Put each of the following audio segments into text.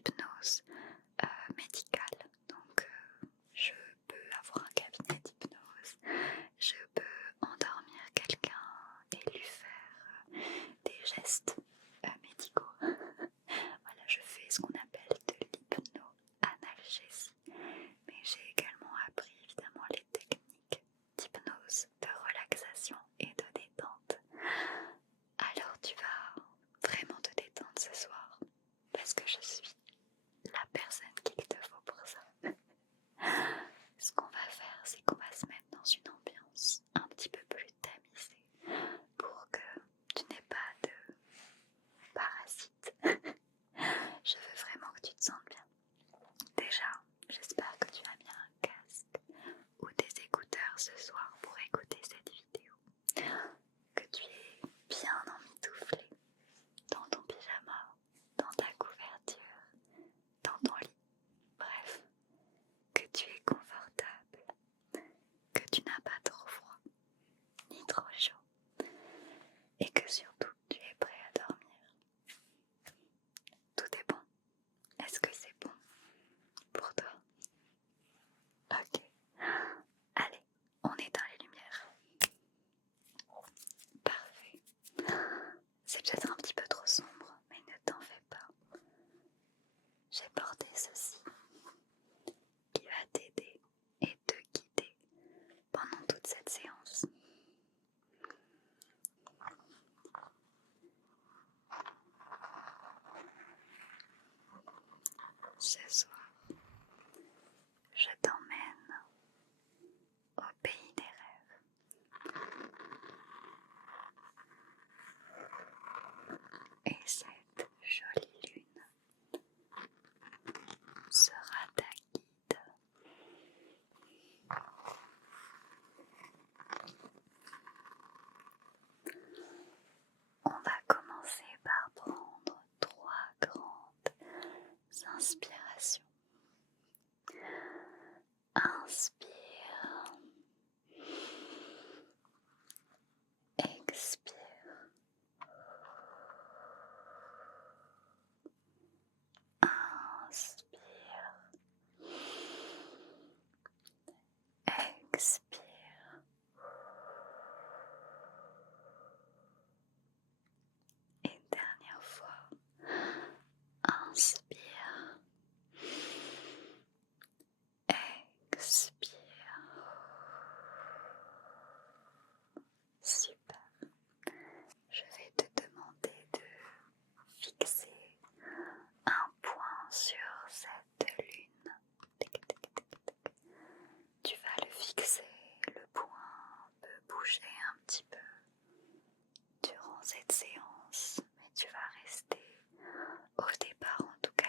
d'hypnose médicale. Donc je peux avoir un cabinet d'hypnose, je peux endormir quelqu'un et lui faire des gestes médicaux. Voilà, je fais ce qu'on appelle de l'hypno-analgésie. Mais j'ai également appris évidemment les techniques d'hypnose, de relaxation et de détente. Alors tu vas vraiment te détendre ce soir parce que je suis la personne qu'il te faut pour ça. Ce qu'on va faire, c'est qu'on va se mettre dans une ambiance un petit peu plus tamisée pour que tu n'aies pas de parasites. Je veux vraiment que tu te sentes bien. Déjà, j'espère que tu as mis un casque ou des écouteurs ce soir pour écouter cette vidéo. Que tu es bien emmitouflé dans ton pyjama, dans ta couverture, dans ton lit. Bref, que tu es confortable, que tu n'as pas trop froid ni trop chaud et que surtout tu es prêt à dormir. Tout est bon. Est-ce que c'est bon pour toi? Ok. Allez, on éteint les lumières. Parfait. C'est peut-être un petit peu trop sombre, mais ne t'en fais pas. J'ai porté ceci qui va t'aider et te guider pendant toute cette séance. Ce soir, je t'emmène au pays des rêves. Et cette jolie lune sera ta guide. On va commencer par prendre 3 grandes inspirations. Inspire, expire, inspire, expire et une dernière fois, inspire, expire. Super. Je vais te demander de fixer un point sur cette lune. Tic, tic, tic, tic. Tu vas le fixer, le point peut bouger un petit peu durant cette séance, mais tu vas rester au départ en tout cas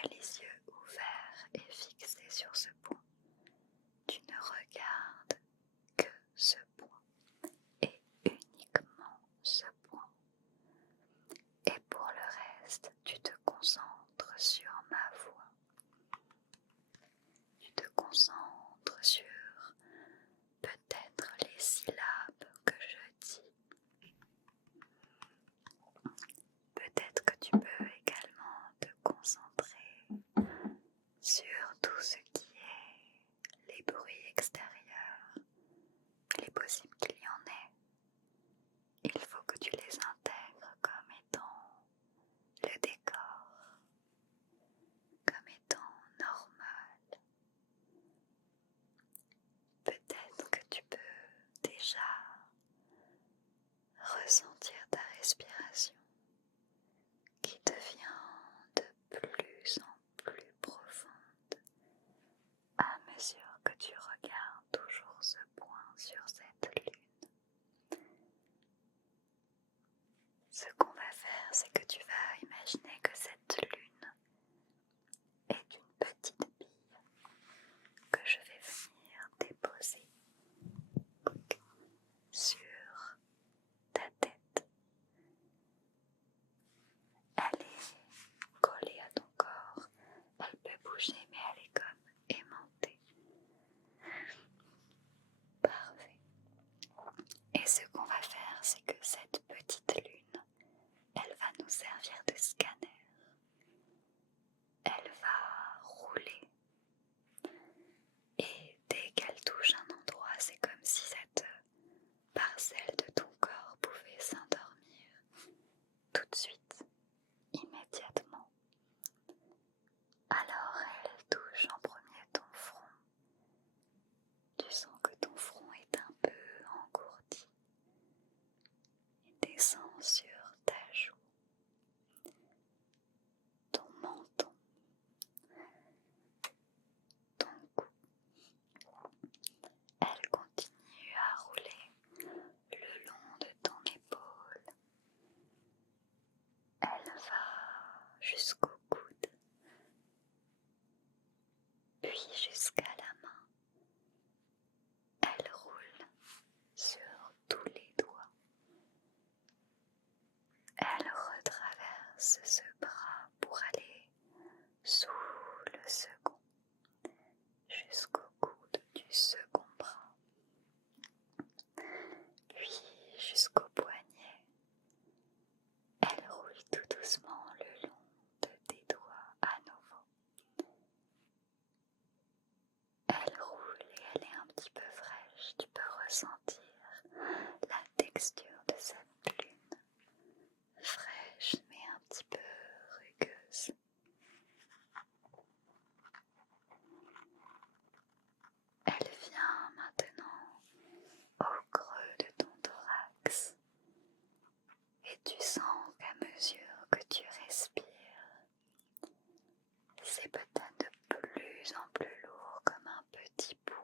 est peut-être de plus en plus lourd comme un petit poids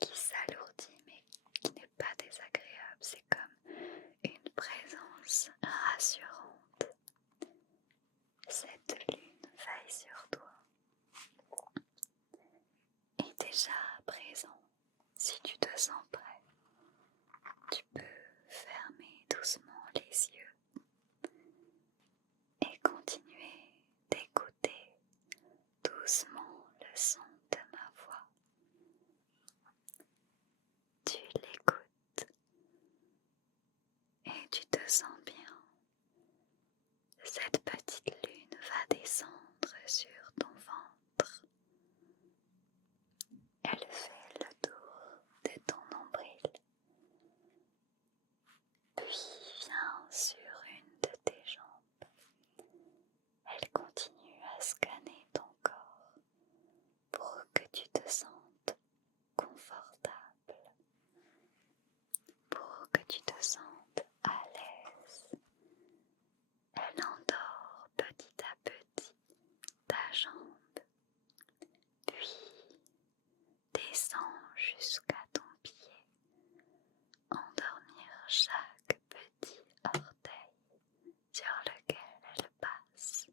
qui s'alourdit mais qui n'est pas désagréable. C'est comme une présence rassurante. Cette lune veille sur toi. Et déjà à présent, si tu te sens prêt, tu peux fermer doucement les yeux et continuer d'écouter doucement le son de ma voix. Tu l'écoutes et tu te sens bien. Cette petite lune va descendre sur ton ventre. Elle fait le tour de ton nombril, puis vient sur une de tes jambes. Elle continue à scanner ton corps pour que tu te sentes confortable, pour que tu te sentes à l'aise. Elle endort petit à petit ta jambe, puis descend jusqu'à ton pied, endormir chaque petit orteil sur lequel elle passe.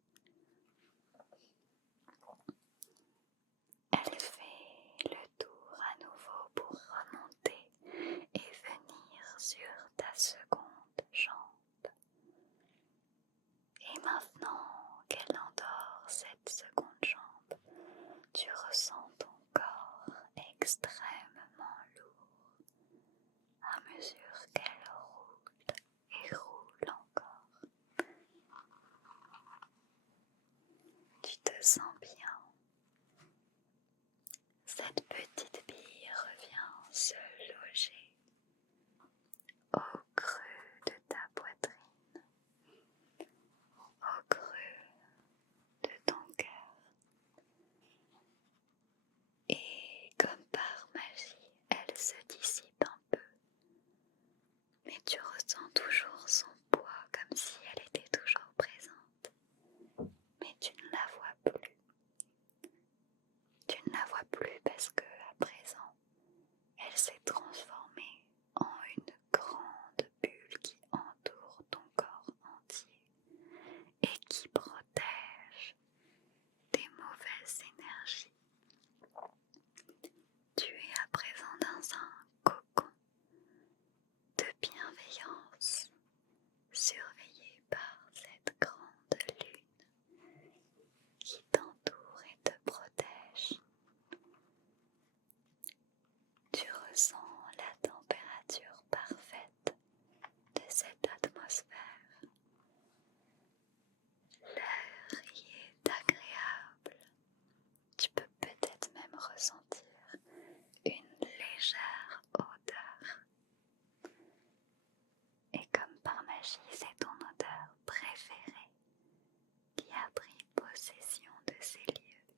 Elle fait le tour à nouveau pour remonter et venir sur ta seconde jambe. Et maintenant qu'elle endort cette seconde jambe, tu ressens ton corps extrêmement lourd à mesure qu'elle roule et roule encore. Tu te sens bien. Cette petite bille revient se loger au creux de ta poitrine, au creux de ton cœur. Et comme par magie, elle se dissipe un peu. Mais tu ressens toujours son poids comme si elle était toujours présente. Mais tu ne la vois plus. Tu ne la vois plus parce que à présent, elle s'est transformée en une grande bulle qui entoure ton corps entier et qui protège des mauvaises énergies. Tu es à présent dans un cocon de bienveillance, surveillé par cette grande lune qui t'entoure et te protège. Tu ressens la température parfaite de cette atmosphère. L'air y est agréable. Tu peux peut-être même ressentir une légère odeur. Et comme par magie, c'est ton odeur préférée qui a pris possession de ces lieux.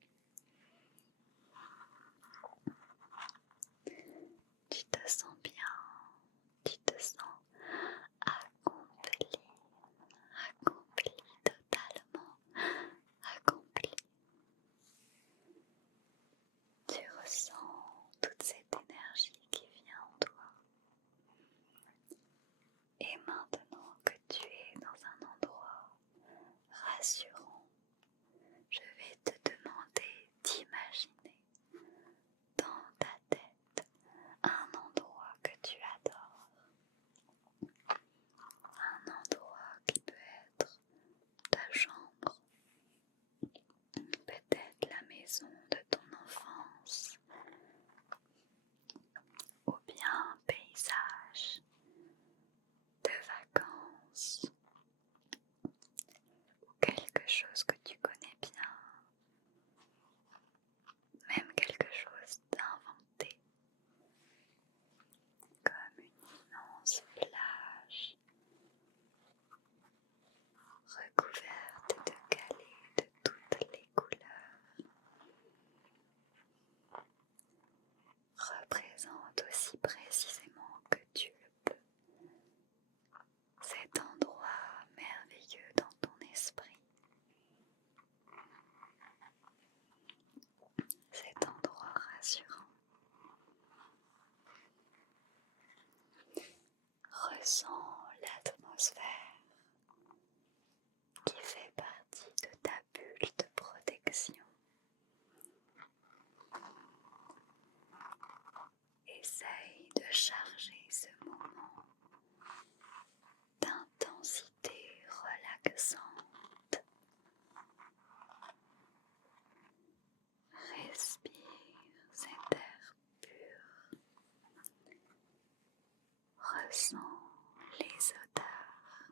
Tu te sens bien, tu te sens accompli, totalement accompli. Tu ressens toute cette énergie qui vient en toi. Et maintenant que tu es dans un endroit rassurant, je vais te demander d'imaginer dans ta tête un endroit que tu adores. Un endroit qui peut être ta chambre, peut-être la maison de ton enfance, ou bien un paysage de vacances, ou quelque chose que tu connais bien, même quelque chose d'inventé, comme une immense plage recouverte de galets de toutes les couleurs, ressens les odeurs.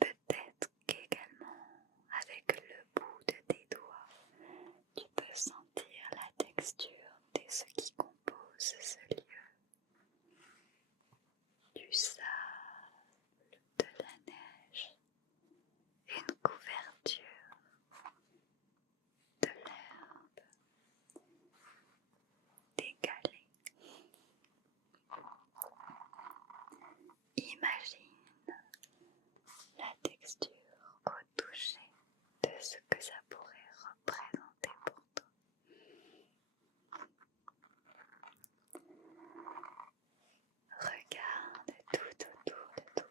Peut-être qu'également avec le bout de tes doigts, tu peux sentir la texture de ce qui compose ce lieu. Du sable, de la neige, une couverture, de l'herbe, des galets. Imagine la texture au toucher de ce que ça pourrait représenter pour toi. Regarde tout autour de toi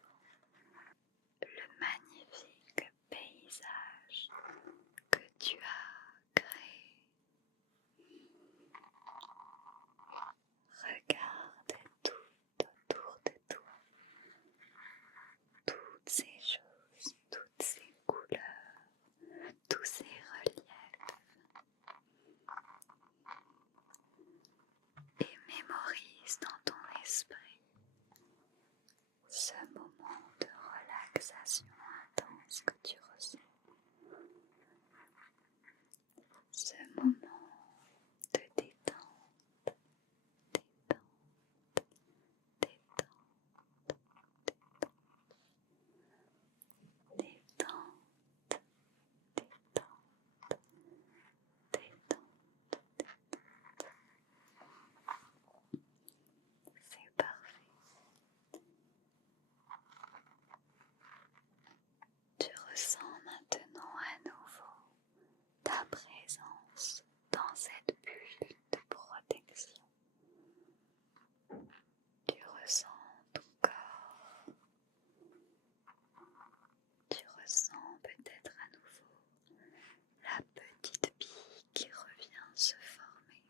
le magnifique paysage que tu as créé. Regarde tout autour de toi, toutes ces choses, toutes ces couleurs, tous ces reliefs, et mémorise dans ton esprit ce moment de relaxation intense que tu ressens, ce moment de détente, détente, détente, détente, détente, détente. C'est parfait. Tu ressens maintenant à nouveau ta présence dans cette bulle de protection. Tu ressens ton corps. Tu ressens peut-être à nouveau la petite bille qui revient se former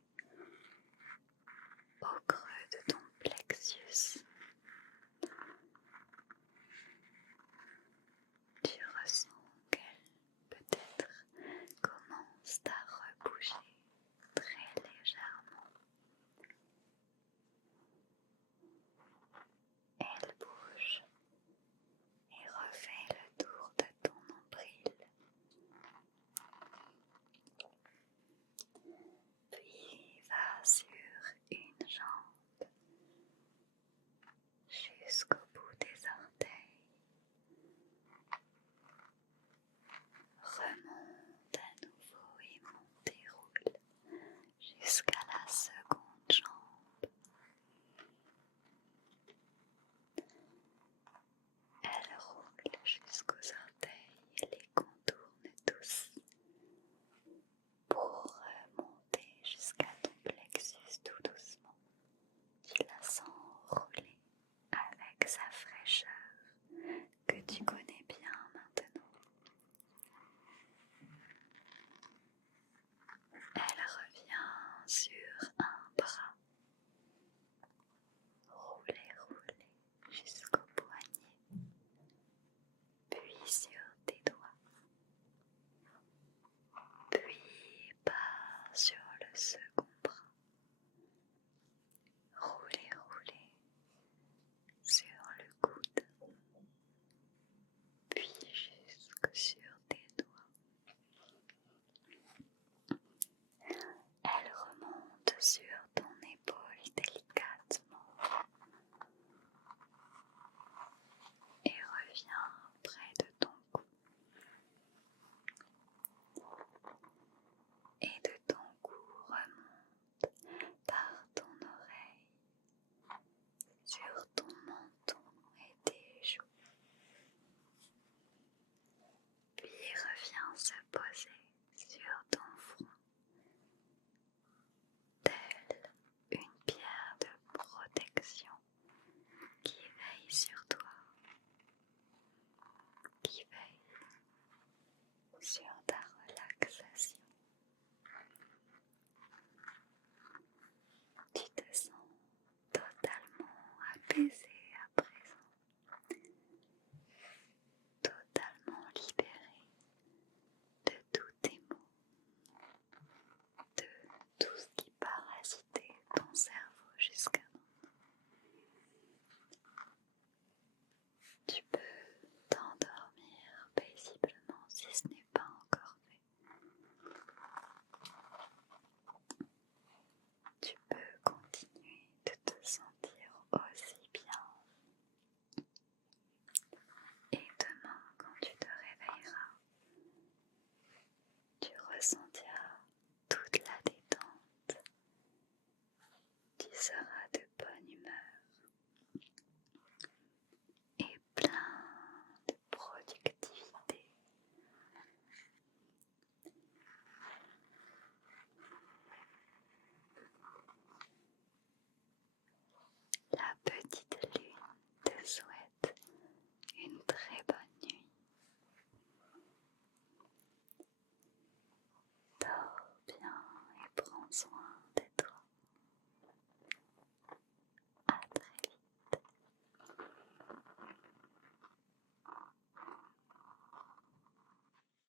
au creux de ton plexus. Tu ressens qu'elle peut-être commence à rebouger très légèrement. Elle bouge et refait le tour de ton nombril. Puis va sur une jambe jusqu'au bout des orteils. Remonte à nouveau et monte et roule jusqu'à la seconde jambe. Elle roule jusqu'aux orteils et les contourne tous pour remonter jusqu'à ton plexus tout doucement. Tu la sens rouler avec sa fraîcheur que tu connais bien maintenant. Elle revient sur un bras. Rouler, rouler jusqu'au poignet, puis sur tes doigts, puis part sur le second bras. Rouler, rouler sur le coude, puis jusque sur tes doigts. Elle remonte sur ton épaule délicatement et revient près de ton cou. Et de ton cou remonte par ton oreille sur ton menton et tes joues. Puis revient se poser sur ton front, telle une pierre de protection qui veille sur toi, qui veille sur